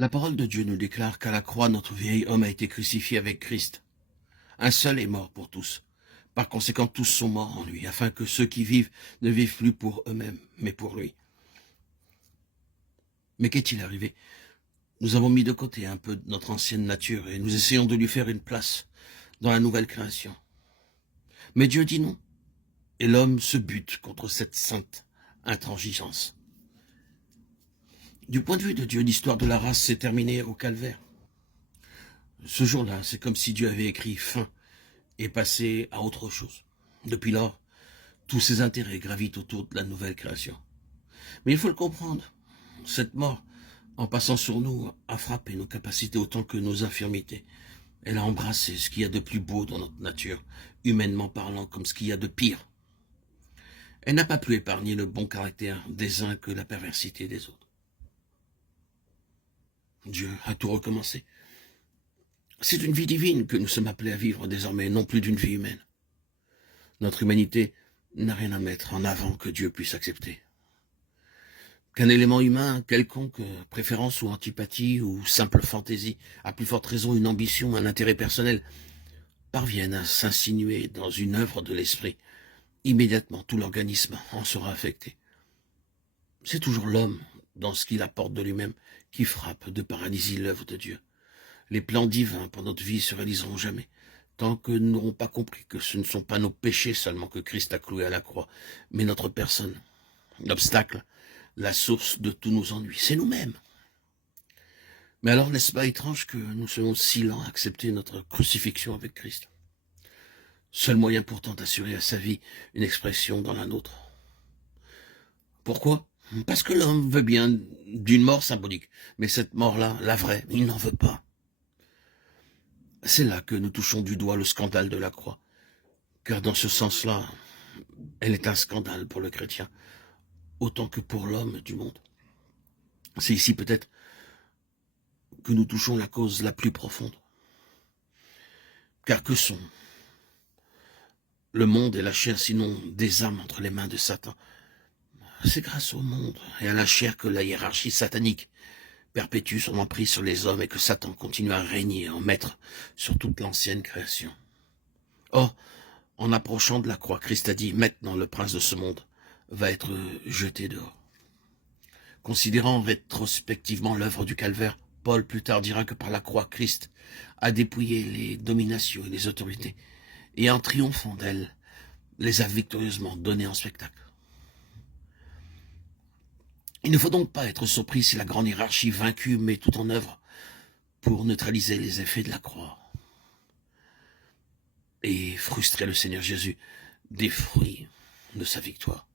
La parole de Dieu nous déclare qu'à la croix, notre vieil homme a été crucifié avec Christ. Un seul est mort pour tous. Par conséquent, tous sont morts en lui, afin que ceux qui vivent ne vivent plus pour eux-mêmes, mais pour lui. Mais qu'est-il arrivé? Nous avons mis de côté un peu notre ancienne nature et nous essayons de lui faire une place dans la nouvelle création. Mais Dieu dit non, et l'homme se bute contre cette sainte intransigeance. Du point de vue de Dieu, l'histoire de la race s'est terminée au calvaire. Ce jour-là, c'est comme si Dieu avait écrit fin et passé à autre chose. Depuis lors, tous ses intérêts gravitent autour de la nouvelle création. Mais il faut le comprendre, cette mort, en passant sur nous, a frappé nos capacités autant que nos infirmités. Elle a embrassé ce qu'il y a de plus beau dans notre nature, humainement parlant, comme ce qu'il y a de pire. Elle n'a pas pu épargner le bon caractère des uns que la perversité des autres. Dieu a tout recommencé. C'est une vie divine que nous sommes appelés à vivre désormais, non plus d'une vie humaine. Notre humanité n'a rien à mettre en avant que Dieu puisse accepter. Qu'un élément humain, quelconque préférence ou antipathie ou simple fantaisie, à plus forte raison une ambition, un intérêt personnel, parvienne à s'insinuer dans une œuvre de l'esprit, immédiatement tout l'organisme en sera affecté. C'est toujours l'homme, dans ce qu'il apporte de lui-même, qui frappe de paralysie l'œuvre de Dieu. Les plans divins pour notre vie se réaliseront jamais, tant que nous n'aurons pas compris que ce ne sont pas nos péchés seulement que Christ a cloués à la croix, mais notre personne. L'obstacle, la source de tous nos ennuis, c'est nous-mêmes. Mais alors, n'est-ce pas étrange que nous soyons si lents à accepter notre crucifixion avec Christ? Seul moyen pourtant d'assurer à sa vie une expression dans la nôtre. Pourquoi? Parce que l'homme veut bien d'une mort symbolique, mais cette mort-là, la vraie, il n'en veut pas. C'est là que nous touchons du doigt le scandale de la croix, car dans ce sens-là, elle est un scandale pour le chrétien, autant que pour l'homme du monde. C'est ici peut-être que nous touchons la cause la plus profonde. Car que sont le monde et la chair sinon des âmes entre les mains de Satan? C'est grâce au monde et à la chair que la hiérarchie satanique perpétue son emprise sur les hommes et que Satan continue à régner en maître sur toute l'ancienne création. Or, en approchant de la croix, Christ a dit, maintenant le prince de ce monde va être jeté dehors. Considérant rétrospectivement l'œuvre du calvaire, Paul plus tard dira que par la croix, Christ a dépouillé les dominations et les autorités, et en triomphant d'elles, les a victorieusement données en spectacle. Il ne faut donc pas être surpris si la grande hiérarchie vaincue met tout en œuvre pour neutraliser les effets de la croix et frustrer le Seigneur Jésus des fruits de sa victoire.